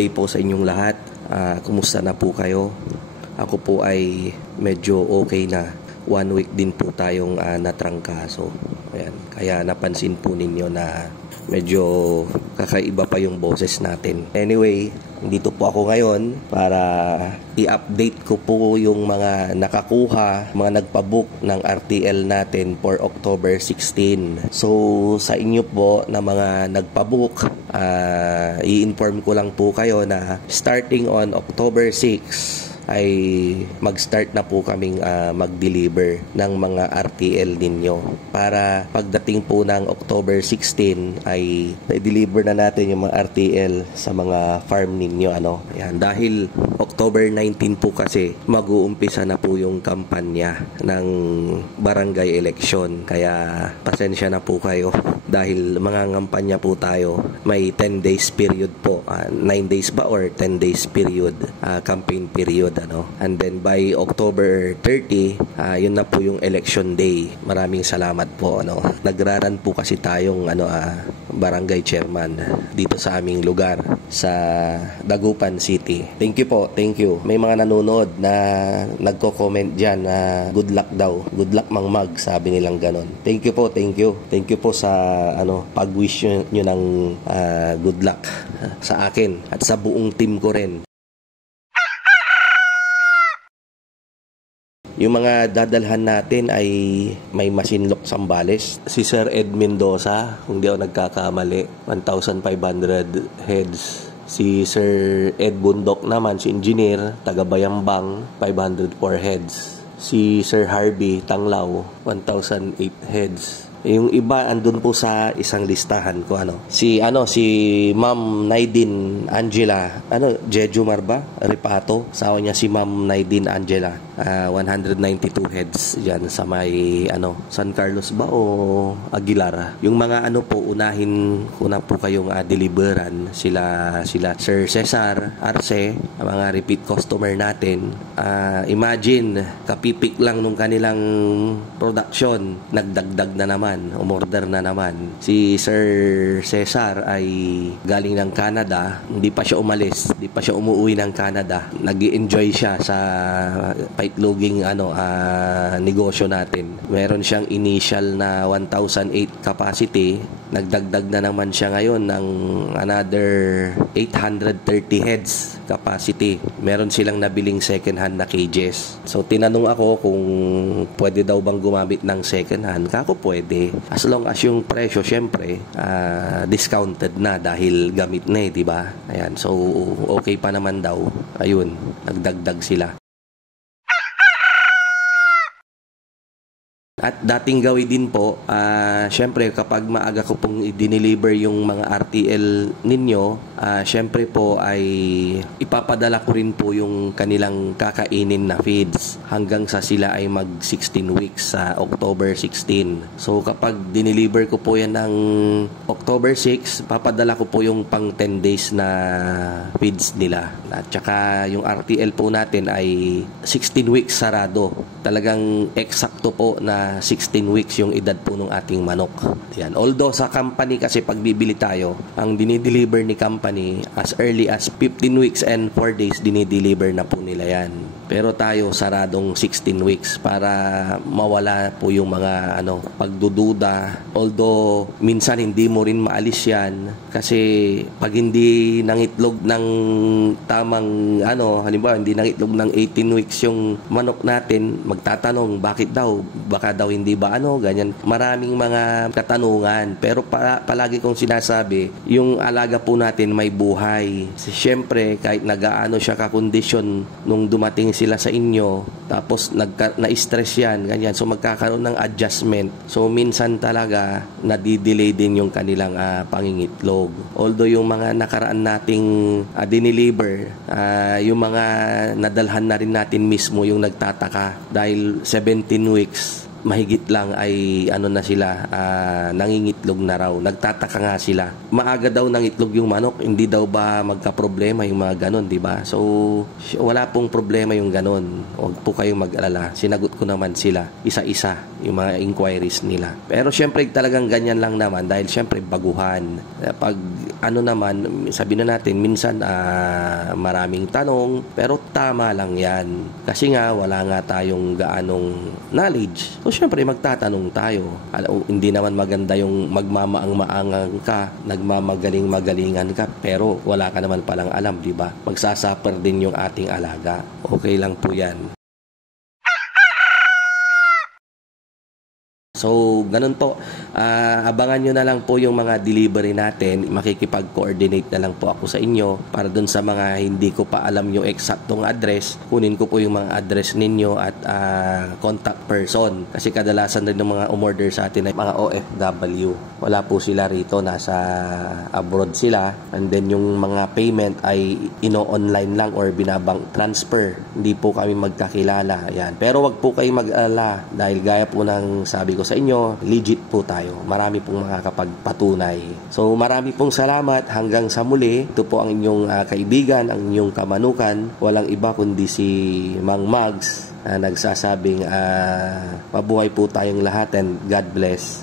day po sa inyong lahat. Kumusta na po kayo? Ako po ay medyo okay na. 1 week din po tayong natrangkaso. Ayan. Kaya napansin po ninyo na medyo kakaiba pa yung boses natin. Anyway, dito po ako ngayon para i-update ko po yung mga nakakuha, mga nagpabook ng RTL natin for October 16. So, sa inyo po na mga nagpabook, i-inform ko lang po kayo na starting on October 6, ay mag-start na po kaming mag-deliver ng mga RTL ninyo para pagdating po ng October 16 ay i-deliver na natin yung mga RTL sa mga farm ninyo. Yan. Dahil October 19 po kasi mag-uumpisa na po yung kampanya ng barangay election. Kaya pasensya na po kayo dahil mga kampanya po tayo. May 10 days period po. 9 days ba or 10 days period, campaign period. And then by October 30, yun na po yung election day. Maraming salamat po. Nagraran po kasi tayong barangay chairman dito sa aming lugar sa Dagupan City. Thank you po, thank you. May mga nanonood na nagko-comment dyan na good luck daw. Good luck Mang Mag, sabi nilang ganon. Thank you po, thank you. Thank you po sa pag-wish nyo ng good luck sa akin at sa buong team ko rin. Yung mga dadalhan natin ay may Masinloc Zambales. Si Sir Ed Mendoza, kung di ako nagkakamali, 1,500 heads. Si Sir Ed Bundok naman, si engineer, taga Bayambang, 504 heads. Si Sir Harvey Tanglaw, 1,008 heads. Yung iba andun po sa isang listahan ko si Ma'am Naidin Angela Jejumar ba Ripato, sawa niya si Ma'am Naidin Angela, 192 heads diyan sa may San Carlos ba o Aguilar. Yung mga po unahin ko na po kayong deliveran sila Sir Cesar Arce, mga repeat customer natin. Imagine kapipik lang nung kanilang production, nagdagdag na naman, umorder na naman. Si Sir Cesar ay galing ng Canada, hindi pa siya umalis, hindi pa siya umuwi ng Canada. Nag-i-enjoy siya sa paitloging negosyo natin. Meron siyang initial na 1,008 capacity, nagdagdag na naman siya ngayon ng another 830 heads capacity. Meron silang nabiling second hand na cages. So tinanong ako kung pwede daw bang gumamit ng second hand. Kako pwede. As long as yung presyo syempre discounted na dahil gamit na di ba? Ayan. So okay pa naman daw. Ayun, nagdagdag sila. At dating gawin din po, syempre kapag maaga ko pong i-deliver yung mga RTL ninyo, syempre po ay ipapadala ko rin po yung kanilang kakainin na feeds hanggang sa sila ay mag 16 weeks sa October 16. So kapag dineliver ko po yan ng October 6, papadala ko po yung pang 10 days na feeds nila. At saka yung RTL po natin ay 16 weeks sarado. Talagang eksakto po na 16 weeks yung edad po ng ating manok. Yan. Although sa company kasi pag bibili tayo, ang dinideliver ni company as early as 15 weeks and 4 days dinideliver na po nila yan. Pero tayo saradong 16 weeks para mawala po yung mga pagdududa. Although minsan hindi mo rin maalis yan kasi pag hindi nangitlog ng tamang halimbawa hindi nangitlog ng 18 weeks yung manok natin, magtatanong bakit daw, baka daw hindi ba ganyan. Maraming mga katanungan pero palagi kong sinasabi, yung alaga po natin may buhay. Siyempre kahit nagaano siya kakondisyon nung dumating sila sa inyo, tapos na-stress yan, ganyan. So magkakaroon ng adjustment. So minsan talaga nadidelay din yung kanilang pangingitlog. Although yung mga nakaraan nating dineliver, yung mga nadalhan na rin natin mismo yung nagtataka dahil 17 weeks mahigit lang ay ano na sila, nangingitlog na raw. Nagtataka nga sila. Maaga daw nangitlog yung manok, hindi daw ba magka-problema yung mga ganon, di ba? So, wala pong problema yung ganon. Huwag po kayong mag-alala. Sinagot ko naman sila, isa-isa, yung mga inquiries nila. Pero syempre talagang ganyan lang naman dahil syempre baguhan. Pag ano naman, sabi na natin, minsan maraming tanong, pero tama lang yan. Kasi nga, wala nga tayong gaanong knowledge. So, syempre, magtatanong tayo. Hindi naman maganda yung magmamaang-maangang ka, nagmamagaling-magalingan ka, pero wala ka naman palang alam, di ba? Magsasuffer din yung ating alaga. Okay lang po yan. So, ganun po. Abangan nyo na lang po yung mga delivery natin. Makikipag-coordinate na lang po ako sa inyo para dun sa mga hindi ko pa alam yung eksaktong address. Kunin ko po yung mga address ninyo at contact person. Kasi kadalasan din ng mga umorder sa atin ay mga OFW. Wala po sila rito. Nasa abroad sila. And then yung mga payment ay ino-online lang or binabang transfer. Hindi po kami magkakilala. Ayan. Pero wag po kayo mag-alala dahil gaya po ng sabi ko sa inyo, legit po tayo. Marami pong makakapagpatunay. So marami pong salamat. Hanggang sa muli. Ito po ang inyong kaibigan, ang inyong kamanukan. Walang iba kundi si Mang Mags na nagsasabing mabuhay po tayong lahat and God bless.